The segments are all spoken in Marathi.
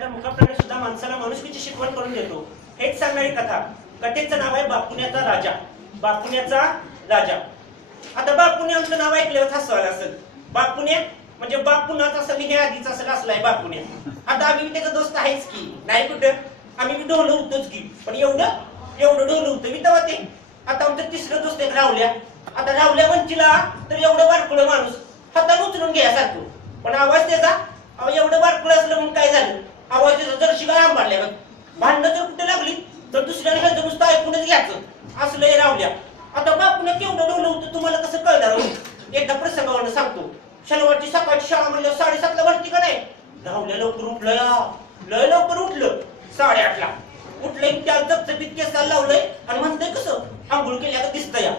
एखादा मुखाप्राणी सुद्धा माणसाला मनुष्यची शिकवण करून देतो. हेच सांगणारी कथा. कथेचं नाव आहे बापुण्याचा राजा. बापुण्याचा राजा. आता बापुण्याचं नाव ऐकल्यावर हसवायला असेल. बापुण्या म्हणजे बापुनाच असेल हे आधीच असेल असलाय बापुण्या आता आम्ही त्याचा दोस्त आहेच की. नाही कुठं? आम्ही मी ढोल होतोच की. पण एवढं? एवढं ढोल होतं मी तेव्हा ते. आता आमचं तिसरं दोस्त एक रावल्या. आता रावल्या वंचीला तर एवढं बारकुळं माणूस हातात उचलून घ्यायसारखं. पण आवाज त्याचा एवढं बारकुळं असलं म्हणून काय झालं? आवाजाचं जर जरशी आंबाडल्या भांडणं जर कुठे लागली तर दुसऱ्याने ह्याचं नुसतं ऐकूनच घ्यायचं. असलं हे रावल्या आता बापून केवढं डोलं होतं तुम्हाला कसं कळणार हो? एकदा प्रसंगावरून सांगतो. शनिवारची सकाळची शाळा म्हणलं साडेसातला भरती का नाही? लवकर उठलं लय लवकर उठलं. साडेआठला. उठलंय त्या दप्तर केसाला लावलंय आणि म्हणतंय कसं? आंघोळ केल्या दिसतंय. या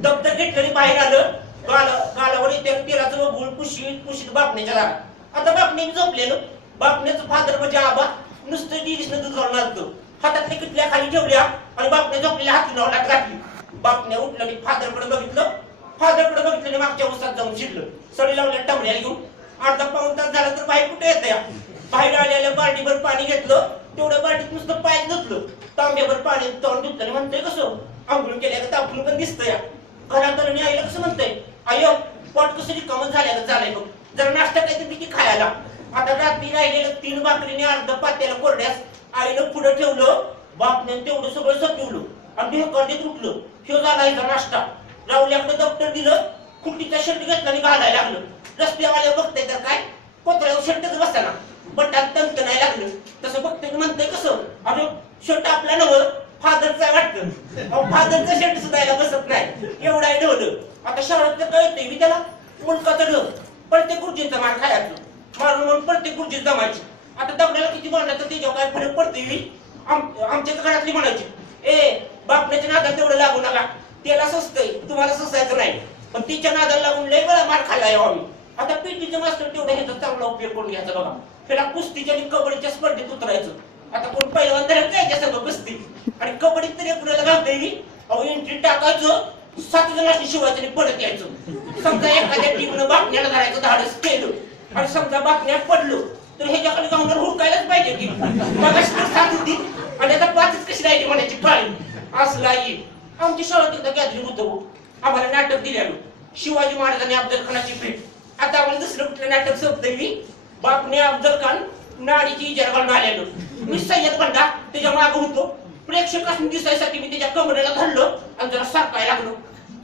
दप्तर घेतलं बाहेर आलं. गाला गालावर येते तेलाचं गुळ कुशीत पुशीत बापण्याच्या दारात आता बापणी झोपलेलं. बापण्याचं फादर म्हणजे आबा. नुसतं डिरिसनं दूध घालून आलतो. हातातल्या किटल्या खाली ठेवल्या आणि बापने झोपलेल्या हातून नवलात घातली. बापने उठलं आणि फादरकडे बघितलं. फादरकडे बघितलं आणि मागच्या उसात जाऊन शिरलं. सडी लावल्या टमण्याला घेऊन. अर्धा पाऊन तास झाला तर बाहेर कुठे येत या बाहेर आलेल्या बार्डीवर पाणी घेतलं. तेवढं बार्डीत नुसतं पाय धुतलं. तांब्यावर पाणी तोंड धुतलं आणि म्हणतंय कसं? आंघोळ केल्या का तापून पण दिसतंय. घरात आलं आणि आईला कसं म्हणतंय? आयो पोट कसं रिकामत झाल्या का झालंय बघ. जरा नाश्ता काहीतरी किती खायला. आता रात्री राहिलेलं तीन भाकरीने अर्ध पात्याला कोरड्यास आईनं पुढे ठेवलं बापने तेवढं सगळं सपिवलं आणि ढेकळीत उठलं. ह्यो झाला हिचा नाश्ता. राहुल्याकडे दप्तर दिलं कुटीचा शर्ट घेतला आणि घालायला लागलं. रस्त्यावाल्या बघताय तर काय? कोत्र्यावर शर्टच बसताना बटात तंत नाही लागलं. तसं बघतोय म्हणतंय कसं? अरे शर्ट आपला नवं फादरचा वाटतं. फादरचा शर्ट सुद्धा याला बसत नाही. एवढा ढवलं. आता शहरात तर कळतंय मी त्याला. मुलकाचं ढग. ते गुरुजींचा मार खायचं मारून म्हणून प्रत्येक गुरुजी जमायची आता दगडाला किती म्हणलं तर त्याच्यावर काय फरक पडते आमच्या घरातली म्हणायची. ए बापण्याच्या नादाला तेवढं लागू नका. त्याला सस्तय तुम्हाला ससायचं नाही. पण तिच्या नादाला लागून लय वेळा मार खाल्लाय हो आम्ही. आता पीटीचं मास्टर तेवढं ह्याचा चांगला उपयोग करून घ्यायचा बघा. त्याला कुस्तीच्या आणि कबड्डीच्या स्पर्धेत उतरायचं. आता कोण पहिलवान धरत जायच्या सगळं कुस्ती. आणि कबड्डीत तरी कुणाला घालता येईल अहो एंट्री टाकायचं. सात जणांनी शिवायचं आणि परत यायचं. समजा एखाद्या टीमनं बापण्याला धरायचं धाडस केलं. आणि समजा बातम्या पडलो तर ह्याच्याकडे जाऊन हुडकायलाच पाहिजे की. मग सात होती आणि आता पाचच कशी राहिली म्हणायची पाळी असला येईल आमची शाळेत एकदा गॅदरिंग होतो आम्हाला नाटक दिलेलं. शिवाजी महाराजांनी अफजल खानाची भेट. आता आम्हाला दुसरं कुठलं नाटक सोपतंय मी? बापने अफजल खान नाडीची इजार घालून आलेलो. मी सय्यद बंडा त्याच्या मागं होतो. प्रेक्षकांनी दिसायसाठी मी त्याच्या कमरेला धरलो आणि जरा सारखाय लागलो.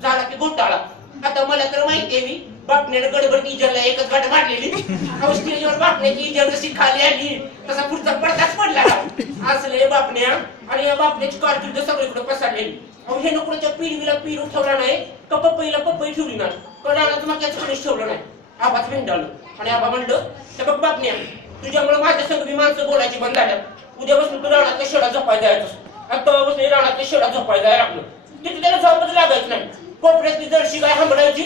झाला की घोटाळा. आता मला तर माहितीये मी बाटण्याने गडबड इजरला एकच गाठ मारलेली. अहो स्टेजवर बापण्याची इजर जशी खाली आली तसा पुढचा पडताच पडला. असले बापण्या आणि या बापण्याची कारकीर्द सगळीकडे पसरलेली. अहो हे नकोच्या पिढीला पिरू ठेवला नाही का पपईला पपई ठेवली नाही? कडाला तुम्हाला त्याच कणीस ठेवलं नाही? आबाच भेंडाळलं आणि आबा म्हणलं तर बघ बापण्या तुझ्यामुळे माझ्या संग मी माणसं बोलायची बंद झाल्या उद्यापासून तू राणाच्या शेडा झोपायला जायचं. आणि तेव्हापासून राणाच्या शेडा झोपायला जायला लागलं. तिथे त्याला झोपच लागायचं नाही. कोपऱ्यातली जर्शी गाय हंबडायची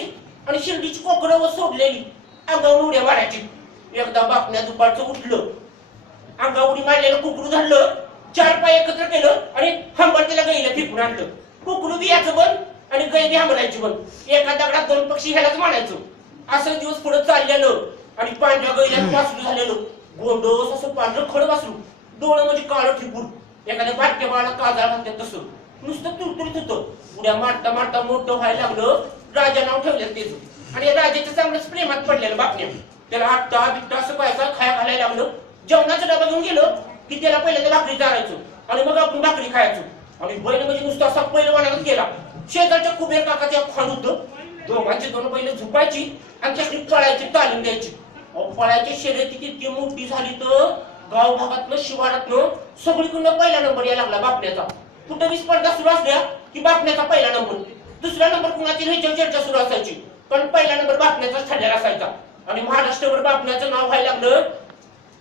आणि शिर्डीची कोकरं सोडलेली. अंगावर उड्या मारायची. एकदा बापण्या दुपारचं उठलं. अंगावर उडी मारलेलं कुकडू धरलं. चार पाय एकत्र केलं आणि हंबरतीला गैला फेकून आणलं. कुकडू बियाचं बन आणि गाई बी हंबरायची बन. एका दगडात दोन पक्षी ह्यालाच मारायचं. असं दिवस पुढे चाललेलं आणि पांढऱ्या गैल्यात वासरू झालेलं. गोंडस असं पांढरं खड वासरू. डोळं म्हणजे काळं ठिपूर. एखाद्या बाटक्या बाळाला काजाळ घातल्या तसं. नुसतं तुरतुरीत होतं. उड्या मारता मारता मोठं व्हायला लागलं. राजा नाव ठेवलं त्याचं आणि राजाच्या चांगलंच प्रेमात पडलेलं बापण्या. त्याला आत्ता बिट्टा असं पाहायचा खाया खायला लागलो. जेवणाचा डबा घेऊन गेलो की त्याला पहिल्यांदा भाकरी चारायचो आणि मग आपण भाकरी खायचो. आणि बैल म्हणजे नुसतं असा पहिलवानाच केला शेजारच्या कुबेर काकाच्या खाण होतं. दोघांची दोन बैल झुपायची आणि त्याकडे पळायची तालीम द्यायची. पळायची शर्यती इतकी मोठी झाली तर गाव भागातनं शिवारातनं सगळीकडनं पहिला नंबर यायला लागला बापण्याचा. कुठं स्पर्धा सुरू असल्या की बापण्याचा पहिला नंबर. दुसरा नंबर कुणाची ह्याच्यावर चर्चा सुरू असायची. पण पहिला नंबर बातम्याचा ठरलेला असायचा. आणि महाराष्ट्रावर बातम्याचं नाव व्हायला लागलं.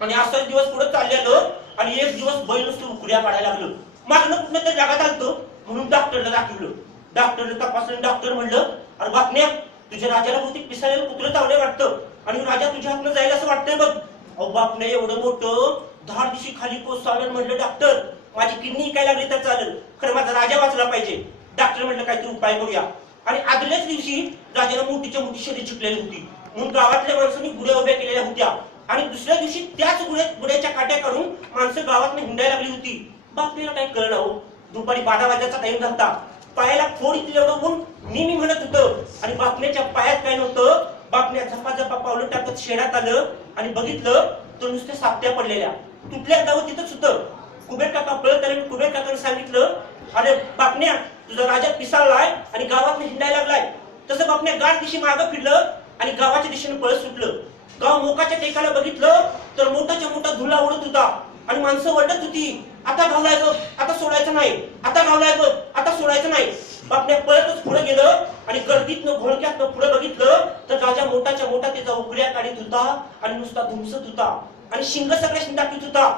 आणि असंच दिवस पुढे चाललेलं. आणि एक दिवस बैल नुसतं उकड्या पाडायला लागलं. मागणं कुठलं तरी जगात आलतं म्हणून डॉक्टरला दाखवलं. डॉक्टरने तपासलं डॉक्टर म्हणलं अरे बातम्या तुझ्या राजाला बहुतेक पिसायला कुत्रं चावले वाटतं. आणि राजा तुझ्या हातनं जाईल असं वाटतंय बघ. अहो बापण्या एवढं मोठं? दहा दिवशी खाली कोसळलं म्हणलं डॉक्टर माझी किडनी काय लागली तर चालेल. खरं माझा राजा वाचला पाहिजे. डॉक्टर म्हणलं काहीतरी उपाय करूया. आणि आदल्याच दिवशी राजाला मोठीच्या मोठी शरीर चिकलेली होती. म्हणून गावातल्या माणसांनी गुड्या उभ्या केलेल्या होत्या. आणि दुसऱ्या दिवशी त्याच गुड्या गुड्याच्या काट्या काढून माणसं गावात हिंडायला लागली होती. बापलेला काय कळलं हो दुपारी बारा वाजायचा टाइम झाला पायाला फोड इथलं एवढं ऊन मी म्हणत होतं. आणि बापण्याच्या पायात काय नव्हतं? बापण्या झपाझपा पावलं टाकत शेणात आलं आणि बघितलं तर नुसत्या सापट्या पडलेल्या. तुटल्या गावं तिथंच होतं. कुबेर काका पळत आले आणि कुबेर काकाने सांगितलं अरे बापण्या तुझा राजा पिसाळलाय आणि गावात हिंडायला लागलाय. तसं बापण्या गाठ दिशी मागं फिरलं आणि गावाच्या दिशेने पळत सुटलं. गाव मोकाच्या टेकाला बघितलं तर मोठाच्या मोठा धुला उडत होता आणि माणसं वडत होती. आता गावलाय बघ आता सोडायचं नाही. आता गावलाय बघ आता सोडायचं नाही. बापण्या पळतच पुढे गेलं आणि गर्दीतनं घोळक्यातनं पुढे बघितलं तर राजा मोठाच्या मोठा त्याचा उघड्या काढीत होता आणि नुसता धुमसत होता आणि शिंग सगळ्या दाखवित होता.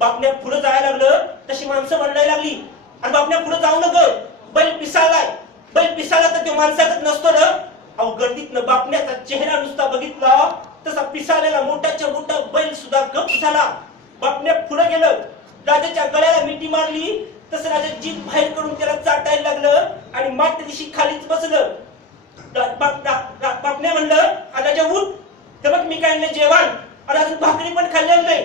बापण्या पुढे जायला लागलं तशी माणसं वरडायला लागली. आणि बापण्या पुढे जाऊ नको बैल पिसाळलाय. बैल पिसाळला तर तो माणसातच नसतो ना. अहो गर्दीतनं बापण्याचा चेहरा नुसता बघितला तसा पिसाळलेला मोठाच्या मोठा बैल सुद्धा गप झाला. बापण्या पुढे गेलं. राजाच्या गळ्याला मिठी मारली. तसं राजा जीभ बाहेर करून त्याला चाटायला लागलं आणि मात दिवशी खालीच बसलं. बापण्या म्हणलं राजा उठ तर मग मी काय जेवण? आणि अजून भाकरी पण खाल्लेलं नाही.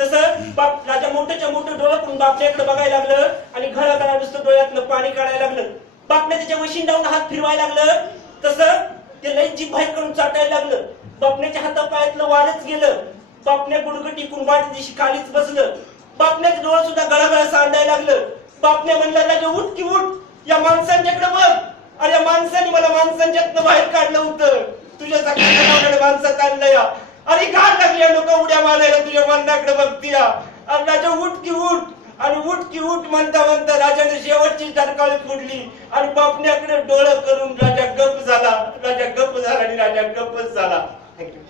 तसं बाप राजा मोठ्याच्या मोठं डोळं करून बापल्याकडे बघायला लागलं आणि घराघरा नुसतं डोळ्यातलं पाणी काढायला लागलं. बापने त्याच्या मशीन लावून हात फिरवायला लागलं. तसं ते लई जीभ बाहेर करून चाटायला लागलं. बापण्याच्या हातापायातलं वारच गेलं. बापण्या गुडगं टिकून वाट दिशी खालीच बसलं. बापण्याचं डोळं सुद्धा गळागळा सांडायला लागलं. बापण्या म्हणलं राजा उठ की उठ. या माणसांच्याकडे बघ. अरे या माणसाने मला माणसांच्यातनं बाहेर काढलं होतं. तुझ्या सगळ्या माणसात आणलं या. अरे काय लागल्या लोक उड्या मारायला तुझ्या मरणाकडे बघतीया अरे राजा उठ की उठ. आणि उठ की उठ म्हणता म्हणता राजाने शेवटची टरकाळी फोडली. आणि बापण्याकडे डोळं करून राजा गप झाला. राजा गप झाला आणि राजा गपच झाला. थँक्यू